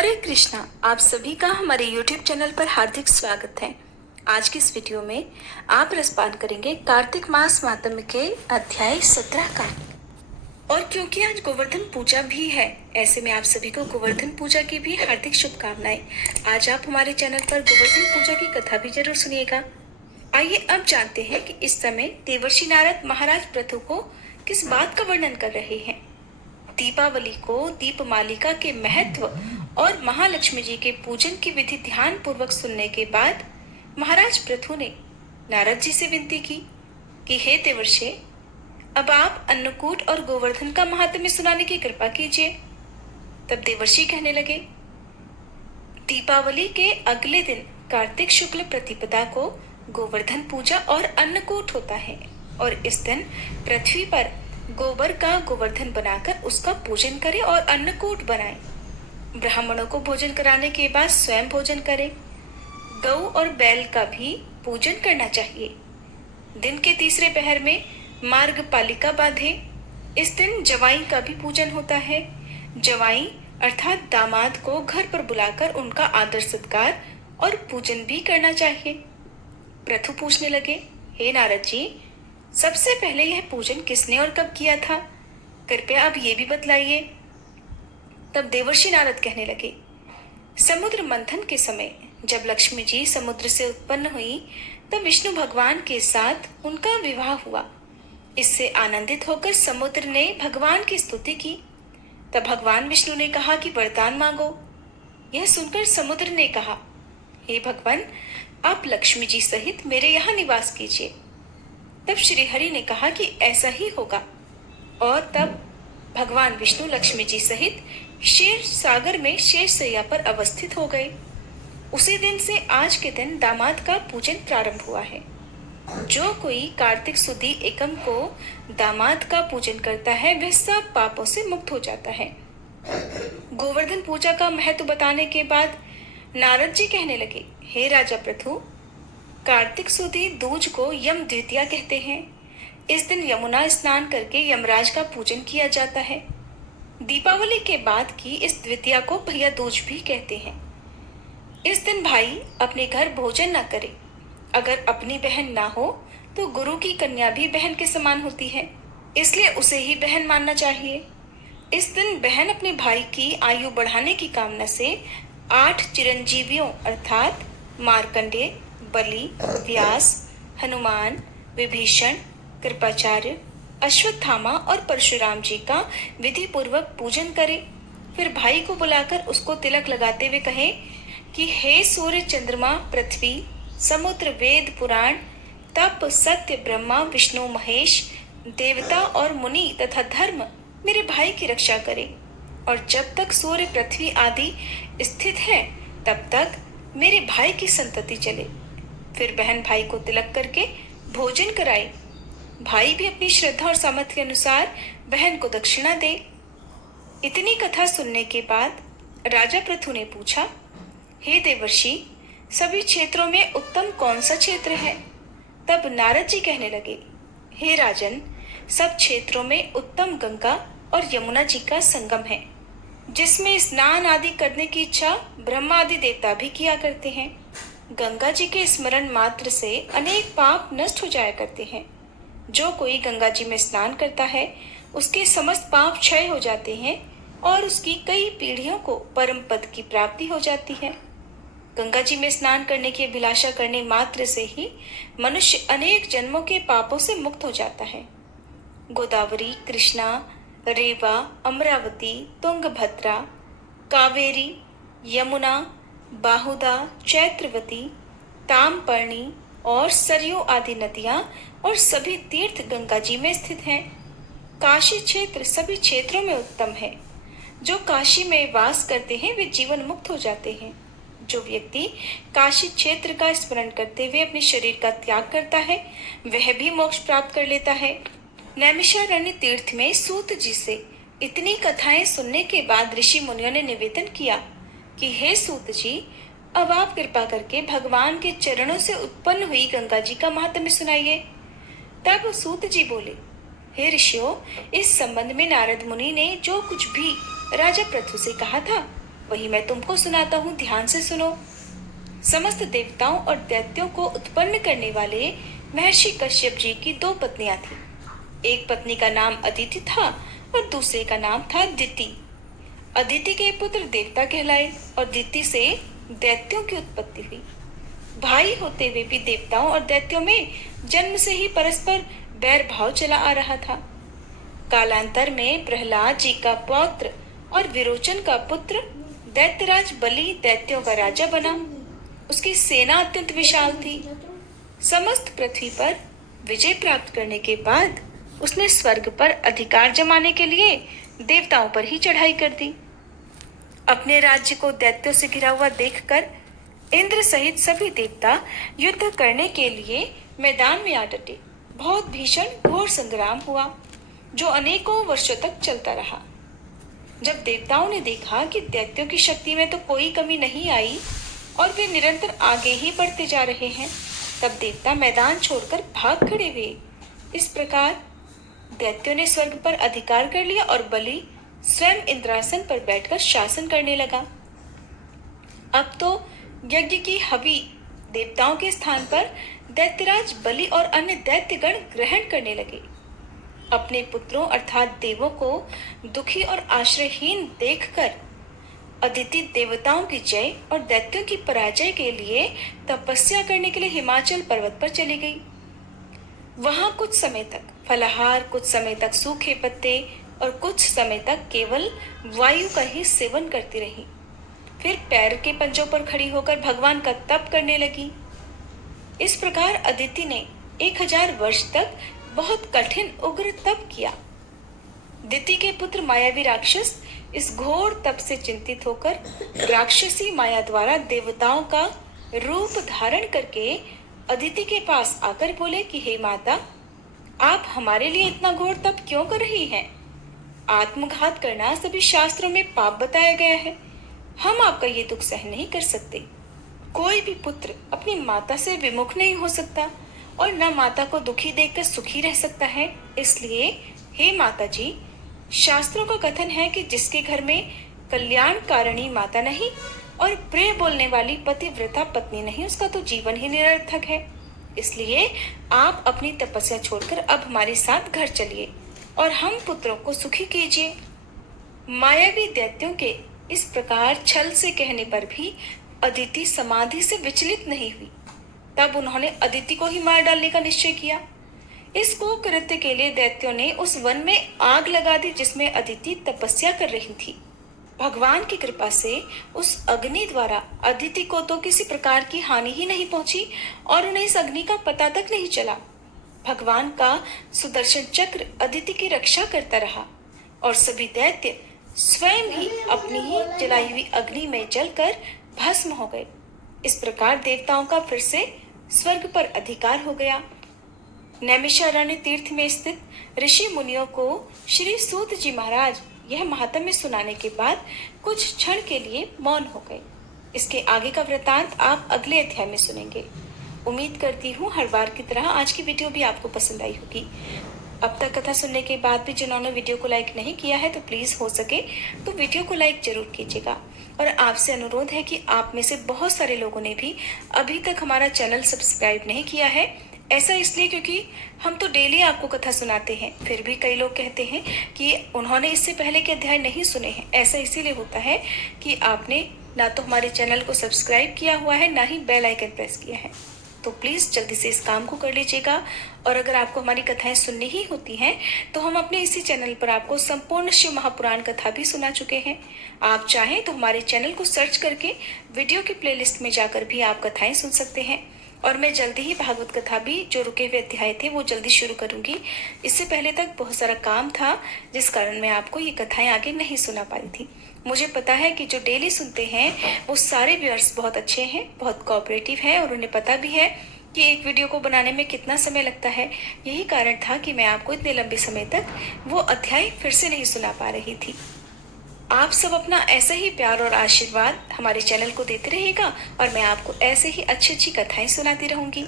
हरे कृष्णा। आप सभी का हमारे YouTube चैनल पर हार्दिक स्वागत है। आज की इस वीडियो में आप रसपान करेंगे कार्तिक मास मातम्य के अध्याय 17 का। और क्योंकि आज गोवर्धन पूजा भी है, ऐसे में आप सभी को गोवर्धन पूजा की भी हार्दिक शुभकामनाएं। आज आप हमारे चैनल पर गोवर्धन पूजा की कथा भी जरूर सुनिएगा। आइए अब जानते हैं कि इस समय देवर्षि नारद महाराज पृथु को किस बात का वर्णन कर रहे हैं। दीपावली को दीपमालिका के महत्व और महालक्ष्मी जी के पूजन की विधि ध्यान पूर्वक सुनने के बाद महाराज पृथु ने नारद जी से विनती की कि हे देवर्षि, अब आप अन्नकूट और गोवर्धन का महात्म्य सुनाने की कृपा कीजिए। तब देवर्षि कहने लगे, दीपावली के अगले दिन कार्तिक शुक्ल प्रतिपदा को गोवर्धन पूजा और अन्नकूट होता है और इस दिन पृथ्वी पर गोबर का गोवर्धन बनाकर उसका पूजन करें और अन्नकूट बनाएं। ब्राह्मणों को भोजन कराने के बाद स्वयं भोजन करें। गौ और बैल का भी पूजन करना चाहिए। दिन के तीसरे पहर में मार्ग पालिका बांधे। इस दिन जवाई का भी पूजन होता है। जवाई अर्थात दामाद को घर पर बुलाकर उनका आदर सत्कार और पूजन भी करना चाहिए। पृथु पूछने लगे, हे नारद जी, सबसे पहले यह पूजन किसने और कब किया था? कृपया आप ये भी बतलाइए। तब देवर्षि नारद कहने लगे, समुद्र मंथन के समय जब लक्ष्मी जी समुद्र से उत्पन्न हुई तब विष्णु भगवान के साथ उनका विवाह हुआ। इससे आनंदित होकर समुद्र ने भगवान की स्तुति की। तब भगवान विष्णु ने कहा कि वरदान मांगो। यह सुनकर समुद्र ने कहा, हे भगवान, आप लक्ष्मी जी सहित मेरे यहाँ निवास कीजिए। तब श्री हरि ने कहा कि ऐसा ही होगा और तब भगवान विष्णु लक्ष्मी जी सहित क्षीर सागर में शेषशैया पर अवस्थित हो गए। उसी दिन से आज के दिन दामाद का पूजन प्रारंभ हुआ है। जो कोई कार्तिक सुदी एकम को दामाद का पूजन करता है वह सब पापों से मुक्त हो जाता है। गोवर्धन पूजा का महत्व बताने के बाद नारद जी कहने लगे, हे राजा पृथु, कार्तिक सुदी दूज को यम द्वितीया कहते हैं। इस दिन यमुना स्नान करके यमराज का पूजन किया जाता है। दीपावली के बाद की इस द्वितीया को भैया दूज भी कहते हैं। इस दिन भाई अपने घर भोजन न करे। अगर अपनी बहन ना हो तो गुरु की कन्या भी बहन के समान होती है, इसलिए उसे ही बहन मानना चाहिए। इस दिन बहन अपने भाई की आयु बढ़ाने की कामना से 8 चिरंजीवियों अर्थात मार्कंडेय, बलि, व्यास, हनुमान, विभीषण, कृपाचार्य, अश्वत्थामा और परशुराम जी का विधि पूर्वक पूजन करे। फिर भाई को बुलाकर उसको तिलक लगाते हुए कहे कि हे सूर्य, चंद्रमा, पृथ्वी, समुद्र, वेद, पुराण, तप, सत्य, ब्रह्मा, विष्णु, महेश, देवता और मुनि तथा धर्म मेरे भाई की रक्षा करे और जब तक सूर्य, पृथ्वी आदि स्थित है तब तक मेरे भाई की संतति चले। फिर बहन भाई को तिलक करके भोजन कराए। भाई भी अपनी श्रद्धा और सामर्थ्य के अनुसार बहन को दक्षिणा दे। इतनी कथा सुनने के बाद राजा पृथु ने पूछा, हे देवर्षि, सभी क्षेत्रों में उत्तम कौन सा क्षेत्र है? तब नारद जी कहने लगे, हे राजन, सब क्षेत्रों में उत्तम गंगा और यमुना जी का संगम है, जिसमें स्नान आदि करने की इच्छा ब्रह्मा आदि देवता भी किया करते हैं। गंगा जी के स्मरण मात्र से अनेक पाप नष्ट हो जाया करते हैं। जो कोई गंगा जी में स्नान करता है उसके समस्त पाप क्षय हो जाते हैं और उसकी कई पीढ़ियों को परम पद की प्राप्ति हो जाती है। गंगा जी में स्नान करने की अभिलाषा करने मात्र से ही मनुष्य अनेक जन्मों के पापों से मुक्त हो जाता है। गोदावरी, कृष्णा, रेवा, अमरावती, तुंगभद्रा, कावेरी, यमुना, बाहुदा, चैत्रवती, तामपर्णी और सरयू आदि नदियां और सभी तीर्थ गंगा जी में स्थित हैं। काशी क्षेत्र सभी क्षेत्रों में उत्तम है। जो काशी में वास करते हैं वे जीवन मुक्त हो जाते हैं। जो व्यक्ति काशी क्षेत्र का स्मरण करते हुए अपने शरीर का त्याग करता है वह भी मोक्ष प्राप्त कर लेता है। नैमिषारण्य तीर्थ में सूत जी से इतनी कथाएं सुनने के बाद ऋषि मुनियों ने निवेदन किया कि हे सूत जी, अब आप कृपा करके भगवान के चरणों से उत्पन्न हुई गंगा जी का महात्म्य सुनाइए। तब सूत जी बोले, हे ऋषियों, इस संबंध में नारद मुनि ने जो कुछ भी राजा पृथु से कहा था वही मैं तुमको सुनाता हूँ, ध्यान से सुनो। समस्त देवताओं और दैत्यों को उत्पन्न करने वाले महर्षि कश्यप जी की दो पत्नियां थीं। एक पत्नी का नाम अदिति था और दूसरे का नाम था दिति। अदिति के पुत्र देवता कहलाए और दिति से दैत्यों की उत्पत्ति हुई। भाई होते हुए भी देवताओं और दैत्यों में जन्म से ही परस्पर बैर भाव चला आ रहा था। कालांतर में प्रहलाद जी का पौत्र और विरोचन का पुत्र दैत्यराज बलि दैत्यों का राजा बना। उसकी सेना अत्यंत विशाल थी। समस्त पृथ्वी पर विजय प्राप्त करने के बाद उसने स्वर्ग पर अधिकार जमाने के लिए देवताओं पर ही चढ़ाई कर दी। अपने राज्य को दैत्यों से घिरा हुआ देखकर इंद्र सहित सभी देवता युद्ध करने के लिए मैदान में आ डटे। बहुत भीषण घोर संग्राम हुआ जो अनेकों वर्षों तक चलता रहा। जब देवताओं ने देखा कि दैत्यों की शक्ति में तो कोई कमी नहीं आई और वे निरंतर आगे ही बढ़ते जा रहे हैं, तब देवता मैदान छोड़कर भाग खड़े हुए। इस प्रकार दैत्यों ने स्वर्ग पर अधिकार कर लिया और बलि स्वयं इंद्रासन पर बैठकर शासन करने लगा। अब तो यज्ञ की हवि देवताओं के स्थान पर दैत्यराज बलि और अन्य दैत्यगण ग्रहण करने लगे। अपने पुत्रों अर्थात देवों को दुखी और आश्रयहीन देखकर अदिति देवताओं की जय और दैत्यों की पराजय के लिए तपस्या करने के लिए हिमाचल पर्वत पर चली गई। वहां कुछ समय तक फलाहार, कुछ समय तक सूखे पत्ते और कुछ समय तक केवल वायु का ही सेवन करती रही। फिर पैर के पंजों पर खड़ी होकर भगवान का तप करने लगी। इस प्रकार अदिति ने 1000 वर्ष तक बहुत कठिन उग्र तप किया। दिति के पुत्र मायावी राक्षस इस घोर तप से चिंतित होकर राक्षसी माया द्वारा देवताओं का रूप धारण करके अदिति के पास आकर बोले कि हे माता, आप हमारे लिए इतना घोर तप क्यों कर रही हैं? आत्मघात करना सभी शास्त्रों में पाप बताया गया है। हम आपका ये दुख सहन नहीं कर सकते। कोई भी पुत्र अपनी माता से विमुख नहीं हो सकता और न माता को दुखी देखकर सुखी रह सकता है। इसलिए हे माता जी, शास्त्रों का कथन है कि जिसके घर में कल्याणकारिणी माता नहीं और प्रिय बोलने वाली पतिव्रता पत्नी नहीं, उसका तो जीवन ही निरर्थक है। इसलिए आप अपनी तपस्या छोड़कर अब हमारे साथ घर चलिए और हम पुत्रों को सुखी कीजिए। मायावी दैत्यों के इस प्रकार छल से कहने पर भी अदिति समाधि से विचलित नहीं हुई। तब उन्होंने अदिति को ही मार डालने का निश्चय किया। इस कुकृत्य के लिए दैत्यों ने उस वन में आग लगा दी जिसमें अदिति तपस्या कर रही थी। भगवान की कृपा से उस अग्नि द्वारा अदिति को तो किसी प्रकार की हानि ही नहीं पहुंची और उन्हें इस अग्नि का पता तक नहीं चला। भगवान का सुदर्शन चक्र अदिति की रक्षा करता रहा और सभी दैत्य स्वयं ही अपनी ही जलाई हुई अग्नि में जलकर भस्म हो गए। इस प्रकार देवताओं का फिर से स्वर्ग पर अधिकार हो गया। नैमिषारण्य तीर्थ में स्थित ऋषि मुनियों को श्री सूत जी महाराज यह महात्म्य सुनाने के बाद कुछ क्षण के लिए मौन हो गए। इसके आगे का वृतांत आप अगले अध्याय में सुनेंगे। उम्मीद करती हूँ हर बार की तरह आज की वीडियो भी आपको पसंद आई होगी। अब तक कथा सुनने के बाद भी जिन्होंने वीडियो को लाइक नहीं किया है तो प्लीज़ हो सके तो वीडियो को लाइक जरूर कीजिएगा। और आपसे अनुरोध है कि आप में से बहुत सारे लोगों ने भी अभी तक हमारा चैनल सब्सक्राइब नहीं किया है। ऐसा इसलिए क्योंकि हम तो डेली आपको कथा सुनाते हैं, फिर भी कई लोग कहते हैं कि उन्होंने इससे पहले के अध्याय नहीं सुने हैं। ऐसा इसीलिए होता है कि आपने ना तो हमारे चैनल को सब्सक्राइब किया हुआ है, ना ही बेल आइकन प्रेस किया है। तो प्लीज़ जल्दी से इस काम को कर लीजिएगा। और अगर आपको हमारी कथाएं सुननी ही होती हैं तो हम अपने इसी चैनल पर आपको संपूर्ण शिव महापुराण कथा भी सुना चुके हैं। आप चाहें तो हमारे चैनल को सर्च करके वीडियो की प्लेलिस्ट में जाकर भी आप कथाएं सुन सकते हैं। और मैं जल्दी ही भागवत कथा भी जो रुके हुए अध्याय थे वो जल्दी शुरू करूंगी। इससे पहले तक बहुत सारा काम था जिस कारण मैं आपको ये कथाएं आगे नहीं सुना पाई थी। मुझे पता है कि जो डेली सुनते हैं वो सारे व्यूअर्स बहुत अच्छे हैं, बहुत कोऑपरेटिव हैं और उन्हें पता भी है कि एक वीडियो को बनाने में कितना समय लगता है। यही कारण था कि मैं आपको इतने लंबे समय तक वो अध्याय फिर से नहीं सुना पा रही थी। आप सब अपना ऐसा ही प्यार और आशीर्वाद हमारे चैनल को देते रहिएगा और मैं आपको ऐसे ही अच्छी अच्छी कथाएं सुनाती रहूंगी।